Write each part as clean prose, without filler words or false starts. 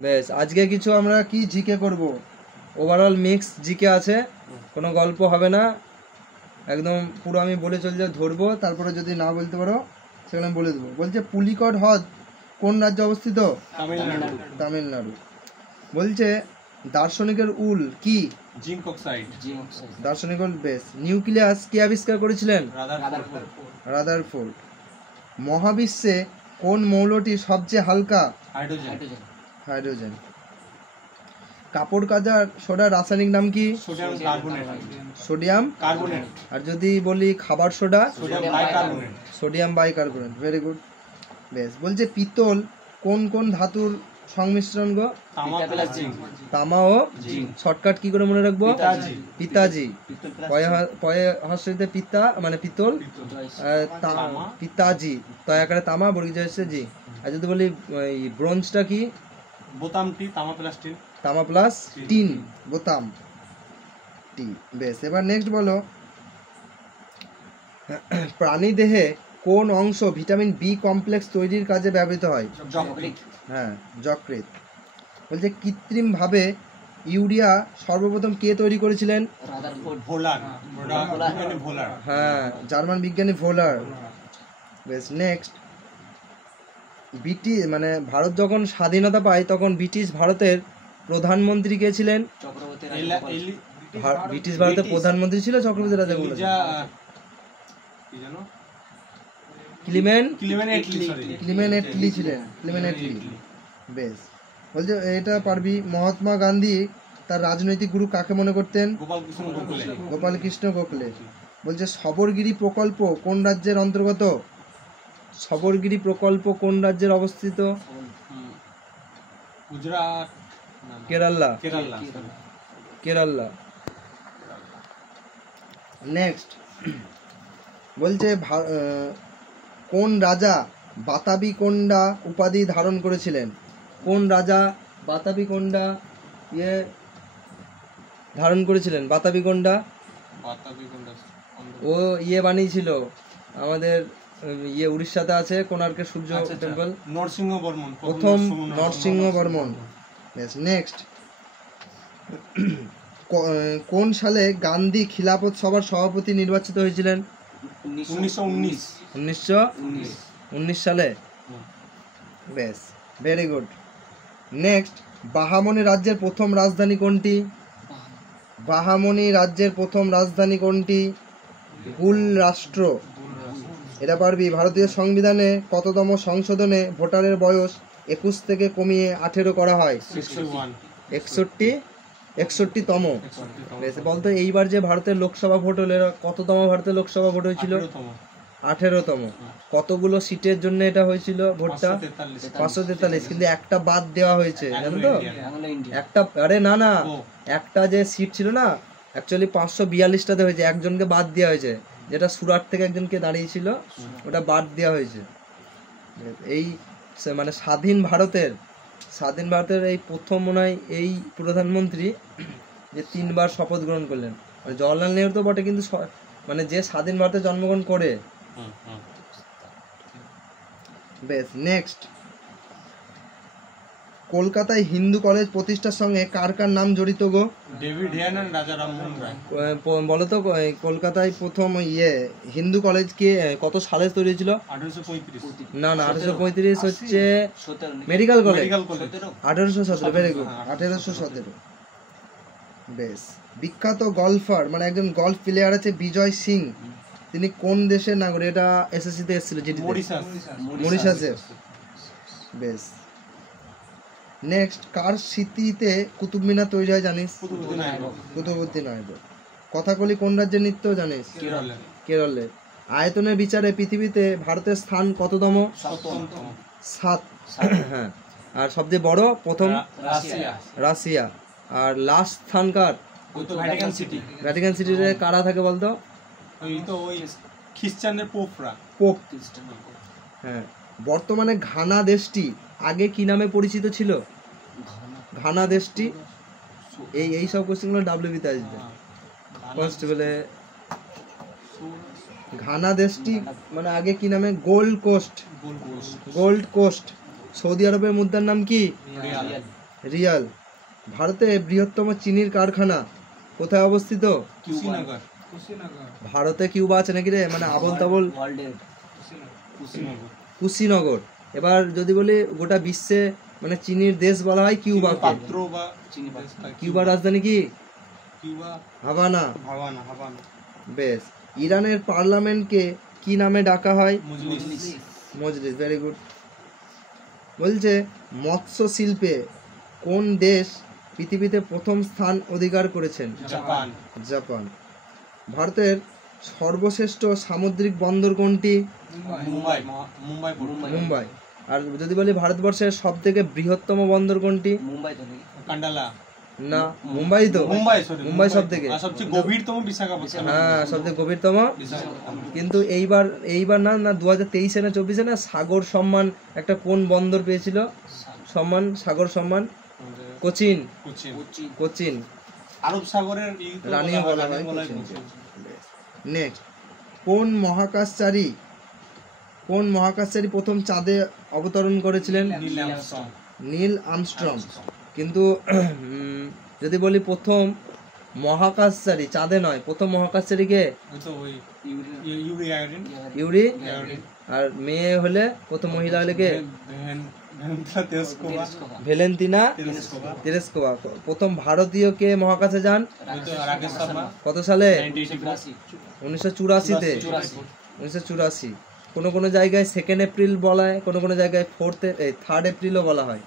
বেশ, আজকে কিছু আমরা কি জিকে করব, ওভারঅল মিক্স জিকে আছে, কোনো গল্প হবে না, একদম পুরো আমি বলে চলতে ধরবো, তারপরে যদি না বলতে পারো সেখানে বলে দেবো। বলছে পুলিকট হ্রদ কোন রাজ্যে অবস্থিত? তামিলনাড়ু। বলছে দার্শনিকের উল কি? Zinc oxide. দার্শনিক উল। বেশ। নিউক্লিয়াস কে আবিষ্কার করেছিলেন? রাদারফোর্ড। মহাবিশ্বে কোন মৌলটি সবচেয়ে হালকা? হাইড্রোজেন। কাপড় কাচার সোডার রাসায়নিক নাম কি? Sodium carbonate. আর যদি বলি খাবার soda? Sodium bicarbonate. Very good. বেশ। বলছে পিতল কোন কোন ধাতুর সংমিশ্রণ গো? তামা ও শর্টকাট কি করে মনে রাখবো? পিতাজি। পয়ে হস্যতে পিতা মানে পিতল, পিতাজি তয় আকারে তামা, বর্গীজ হচ্ছে জি। আর যদি বলি ব্রোঞ্জটা কি? বোতামটি তামা প্লাস টিন। তামা প্লাস টিন, বোতাম টি। বেশ। এবার নেক্সট বলো, প্রাণী দেহে কোন অংশ ভিটামিন বি কমপ্লেক্স তৈরির কাজে ব্যবহৃত হয়? হ্যাঁ, যকৃৎ। বলছে কৃত্রিম ভাবে ইউরিয়া সর্বপ্রথম কে তৈরি করেছিলেন? হ্যাঁ, জার্মান বিজ্ঞানী ভোলার। বেশ। নেক্সট, মানে ভারত যখন স্বাধীনতা পায় তখন ব্রিটিশ ভারতের প্রধানমন্ত্রী কে ছিলেন? ব্রিটিশ ভারতের প্রধানমন্ত্রী ছিল চক্রবর্তী রাজা ক্লিমেন্ট এটলি ছিলেন। বেশ। বলছে এটা পারবি। মহাত্মা গান্ধী তার রাজনৈতিক গুরু কাকে মনে করতেন? গোপাল কৃষ্ণ গোখলে। বলছে শবরগিরি প্রকল্প কোন রাজ্যের অন্তর্গত? শবরগিরি প্রকল্প কোন রাজ্যের অবস্থিত? কেরালা। নেক্সট বলছে কোন রাজা বাতাবি কোন্ডা উপাধি ধারণ করেছিলেন? কোন রাজা বাতাবি কোন্ডা ধারণ করেছিলেন? বাতাবি কোন্ডা ও বানিয়েছিল আমাদের উড়িষ্যাতে আছে, কোণার্কের সূর্য টেম্পল। প্রথম নরসিংহ বর্মন। নেক্সট, কোন সালে গান্ধী খিলাফত সভার সভাপতি নির্বাচিত হয়েছিলেন? 1919 সালে। বেশ, ভেরি গুড। নেক্সট, বাহামনি রাজ্যের প্রথম রাজধানী কোনটি? বাহামনি রাজ্যের প্রথম রাজধানী কোনটি? গুল রাষ্ট্র। এটা পারবি। ভারতীয় সংবিধানে কততম সংশোধনে ভোটারের বয়স 21 থেকে কমিয়ে 18 করা হয়? 61তম। বলতো এইবার যে ভারতের লোকসভা ভোট হলো, কততম ভারতের লোকসভা ভোট হয়েছিল? 18তম। কতগুলো সিটের জন্য এটা হয়েছিল ভোটটা? 543। কিন্তু একটা বাদ দেওয়া হয়েছে, জানো তো? একটা, আরে না না, একটা যে সিট ছিল না, অ্যাকচুয়ালি 542টাতে হয়েছে, একজনকে বাদ দেওয়া হয়েছে, যেটা সুরাট থেকে একজনকে দাঁড়িয়েছিল, ওটা বাদ দেওয়া হয়েছে। এই মানে স্বাধীন ভারতের এই প্রথম মনে হয় এই প্রধানমন্ত্রী যে 3বার শপথ গ্রহণ করলেন। মানে জওয়াহরলাল নেহরু তো বটে, কিন্তু মানে যে স্বাধীন ভারতে জন্মগ্রহণ করে। বেশ। নেক্সট, কলকাতায় হিন্দু কলেজ প্রতিষ্ঠার সঙ্গে কার কার নাম জড়িত গো? ডেভিড হেয়ান আর রাজা রামমোহন রায়। বলো তো কলকাতায় প্রথম হিন্দু কলেজ কে কত সালে তৈরি হয়েছিল? 1835। না 1835 হচ্ছে মেডিকেল কলেজ। 1817। Very good, 1817। বেশ। বিখ্যাত গলফার মানে একজন গলফ প্লেয়ার আছে বিজয় সিং, তিনি কোন দেশের নাগরিক? এটা এসএসসি তে এসেছিল, মরিশাসের। বেশ। নেক্সট, কার স্মৃতিতে কুতুব মিনার তৈরি হয় জানিস? কুতুবউদ্দিন আইবক। কথাকলি কোন রাজ্যের নৃত্য জানিস? কেরলের। আয়তনের বিচারে পৃথিবীতে ভারতের স্থান কততম? 7। হ্যাঁ। আর সবচেয়ে বড় প্রথম? রাশিয়া। আর লাস্ট স্থান কার? ভ্যাটিকান সিটিতে কারা থাকে বলতো? খ্রিস্টানদের পোপ। হ্যাঁ। বর্তমানে ঘানা দেশটি আগে কি নামে পরিচিত ছিল? ঘানা দেশটি, এই সব কোশ্চেনগুলো ডাব্লিউবিতে আসবে কনস্টেবলে। ঘানা দেশটি মানে আগে কি নামে? Gold coast. সৌদি আরবের মুদ্রার নাম কি? রিয়াল। ভারতে বৃহত্তম চিনির কারখানা কোথায় অবস্থিত? কুশিনগর। ভারতে কিউবা আছে নাকি রে, মানে আবল তাবল। কুশিনগর। এবার যদি বলি গোটা বিশ্বে মানে চিনির দেশ বলা হয় কিউবাকে। পাত্র বা কিউবার রাজধানী কি? Cuba Havana. হাভানা। হাভানা। বেশ। ইরানের পার্লামেন্টকে কি নামে ডাকা হয়? মজলিস। মজলিস, ভেরি গুড। বলছে মৎস্য শিল্পে কোন দেশ পৃথিবীতে প্রথম স্থান অধিকার করেছেন? জাপান। জাপান। ভারতের সর্বশ্রেষ্ঠ সামুদ্রিক বন্দর কোনটি? মুম্বাই। মুম্বাই। মুম্বাই। আর যদি বলি ভারতবর্ষের সব থেকে বৃহত্তম বন্দর কোনটি? কান্ডালা। না, মুম্বাই তো। মুম্বাই সব থেকে সবচেয়ে গভীরতম বিশাখাপত্তনম। হ্যাঁ, সবচেয়ে গভীরতম। কিন্তু এইবার না 2023 না 24 না সাগর সম্মান একটা কোন বন্দর পেয়েছিল সম্মান? সাগর সম্মান কোচিন। কোচিন আরব সাগরের রানীও বলা হয়। নেক্সট, কোন মহাকাশচারী প্রথম চাঁদে অবতরণ করেছিলেন? Neil Armstrong. কিন্তু যদি বলি প্রথম মহাকাশচারী চাঁদে নয়, প্রথম মহাকাশচারী কে? ইউরি। আর মেয়ে হলে প্রথম মহিলা হলে কে? Valentina Tereshkova. প্রথম ভারতীয় কে মহাকাশে যান? কত সালে? 1984-তে। 1984। কোনো জায়গায় 2 এপ্রিল বলা হয়, কোনো জায়গায় 3 এপ্রিলও বলা হয়।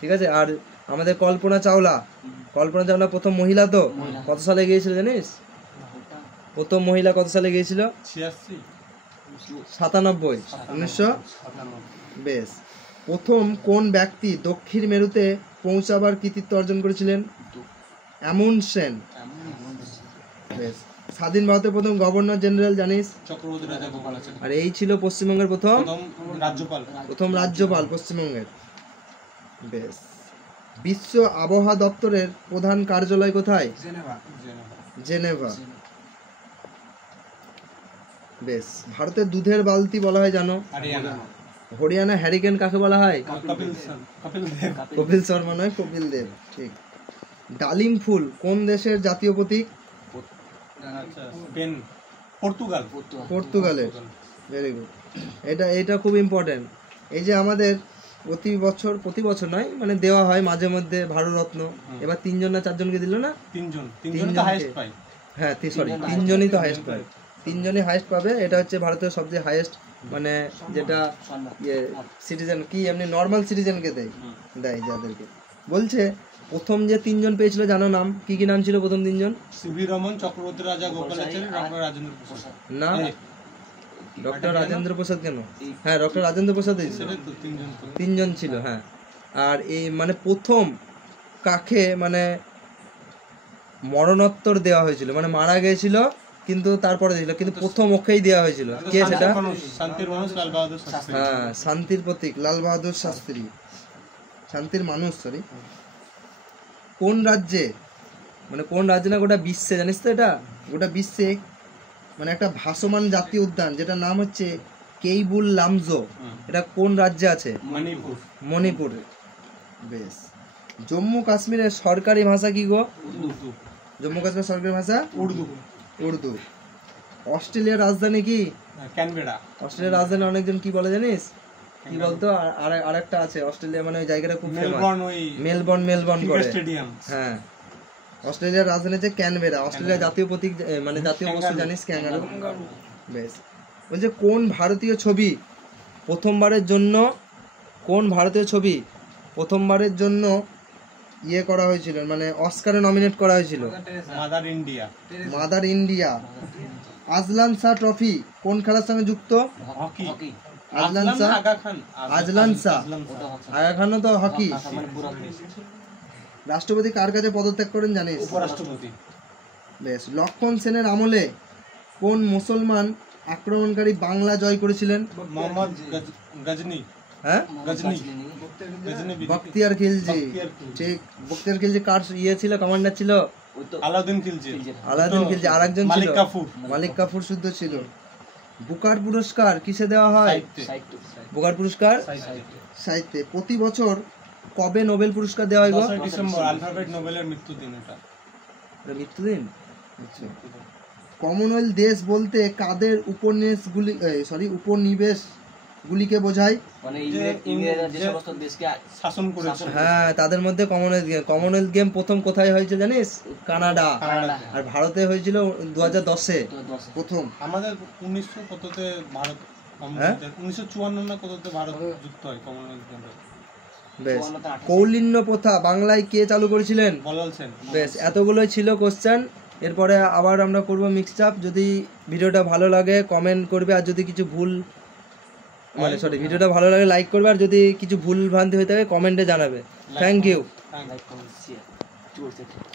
ঠিক আছে। আর আমাদের কল্পনা চাওলা প্রথম মহিলা তো কত সালে গিয়েছিল জানিস? প্রথম মহিলা কত সালে গিয়েছিল? 97। 1900। বেশ। প্রথম কোন ব্যক্তি দক্ষিণ মেরুতে পৌঁছাবার কৃতিত্ব অর্জন করেছিলেন? আমুন্ডসেন। বেশ। স্বাধীন ভারতের প্রথম গভর্নর জেনারেল জানিস? চক্রবর্তী রাজা গোপালাচারী। আর এই ছিল পশ্চিমবঙ্গের প্রথম রাজ্যপাল। পশ্চিমবঙ্গের। বেশ। বিশ্ব আবহাওয়া দপ্তরের প্রধান কার্যালয় কোথায়? জেনেভা। বেশ। ভারতের দুধের বালতি বলা হয় জানো? হরিয়ানা হ্যারিকেন কাকে বলা হয়? কপিল শর্মা নয়, কপিল দেব। ঠিক। ডালিম ফুল কোন দেশের জাতীয় প্রতীক? পর্তুগালের। Very good. এটা খুব ইম্পর্টেন্ট। এই যে আমাদের প্রতি বছর নয় মানে দেওয়া হয় মাঝে মধ্যে ভারতরত্ন। এবার 3 জন না 4 জনকে দিল না? 3 জন। হ্যাঁ, সরি, 3 জনই তো হাইয়েস্ট পায়। 3 জনই হাইয়েস্ট পাবে। এটা হচ্ছে ভারতের সবচেয়ে হাইয়েস্ট মানে যেটা সিটিজেন কি এমনি নর্মাল সিটিজেনকে দেয় যাদেরকে। বলছে প্রথম যে 3 জন পেয়েছিল জানো নাম কি নাম ছিল প্রথম 3 জন? সিভি রমন, চক্রবর্তী রাজা গোপালাচারী, ডক্টর রাজেন্দ্র প্রসাদ। না, ডক্টর রাজেন্দ্র প্রসাদ কেন? হ্যাঁ, ডক্টর রাজেন্দ্র প্রসাদ 3 জন ছিল। হ্যাঁ। আর এই মানে প্রথম কাকে মানে মরণোত্তর দেওয়া হয়েছিল, মানে মারা গিয়েছিল কিন্তু তারপরে দিয়েছিল, কিন্তু প্রথম ওকেই দেওয়া হয়েছিল। কে সেটা? শান্তির মানুষ লাল বাহাদুর শাস্ত্রী। হ্যাঁ, শান্তির প্রতীক লাল বাহাদুর শাস্ত্রী। শান্তির মানুষ, সরি। কোন রাজ্যে না গোটা বিশ্বে জানিস তো? এটা গোটা বিশ্বে মানে একটা ভাসমান জাতীয় উদ্যান যেটা নাম হচ্ছে কেইবুল লামজো। এটা কোন রাজ্যে আছে? মণিপুর। বেশ। জম্মু কাশ্মীরের সরকারি ভাষা কি গো? জম্মু কাশ্মীরের সরকারি ভাষা উর্দু। অস্ট্রেলিয়ার রাজধানী কি? ক্যানবেরা। অস্ট্রেলিয়ার রাজধানী অনেকজন কি বলে জানিস? কি বলতো? আর একটা আছে অস্ট্রেলিয়া, মানে ওই জায়গাটা খুব ফেমাস। মেলবোর্ন করে। হ্যাঁ, অস্ট্রেলিয়ার রাজধানী হচ্ছে ক্যানবেরা। অস্ট্রেলিয়ার জাতীয় প্রতীক মানে জাতীয় পশু জানিস? ক্যাঙ্গারু। বেশ। বলছে কোন ভারতীয় ছবি প্রথমবারের জন্য ইয়ে করা হয়েছিল, মানে অস্কারে নমিনেট করা হয়েছিল? Mother India. Azlan Shah trophy কোন খেলার সঙ্গে যুক্ত? হকি। আজলান শাহ। আগা খানও তো হকি। রাষ্ট্রপতি কার কাছে পদত্যাগ করেন জানিস? উপরাষ্ট্রপতি। বেশ। লক্ষণ সেনের আমলে কোন মুসলমান আক্রমণকারী বাংলা জয় করেছিলেন? মোহাম্মদ গজনী। হ্যাঁ, বখতিয়ার খিলজি। ঠিক। বখতিয়ার খিলজি কার ইয়ে ছিল, কমান্ডার ছিল? আলাউদ্দিন খিলজি। আরেকজন ছিল মালিক কাফুর শুদ্ধ ছিল। বুকার পুরস্কার কিসে দেওয়া হয়? বুকার পুরস্কার সাহিত্যে। প্রতি বছর কবে নোবেল পুরস্কার দেওয়া হয় গো? 10 ডিসেম্বর আলফ্রেড নোবেলের মৃত্যুদিন এটা। মৃত্যুদিন। আচ্ছা। কমনওয়েলথ দেশ বলতে কাদের উপনিবেশগুলিকে বোঝায়? মানে ইংরেজরা যে সমস্ত দেশকে শাসন করেছে। হ্যাঁ, তাদের মধ্যে কমনওয়েলথ গেম প্রথম কোথায় হয়েছে জানিস? কানাডা। আর ভারতে হয়েছিল 2010-এ প্রথম। আমাদের 1900 কততে ভারত, 1954 না কততে ভারত যুক্ত হয় কমনওয়েলথ গেমে। বেশ। কৌলিন্য প্রথা বাংলায় কে চালু করেছিলেন? বলাল সেন। বেশ, এতগুলোই ছিল কোশ্চেন। এরপরে আবার আমরা করব মিক্সড আপ। যদি ভিডিওটা ভালো লাগে কমেন্ট করবে, আর যদি কিছু ভিডিওটা ভালো লাগে লাইক করবে, আর যদি কিছু ভুল ভ্রান্তি হয়ে থাকে কমেন্টে জানাবে। Thank you.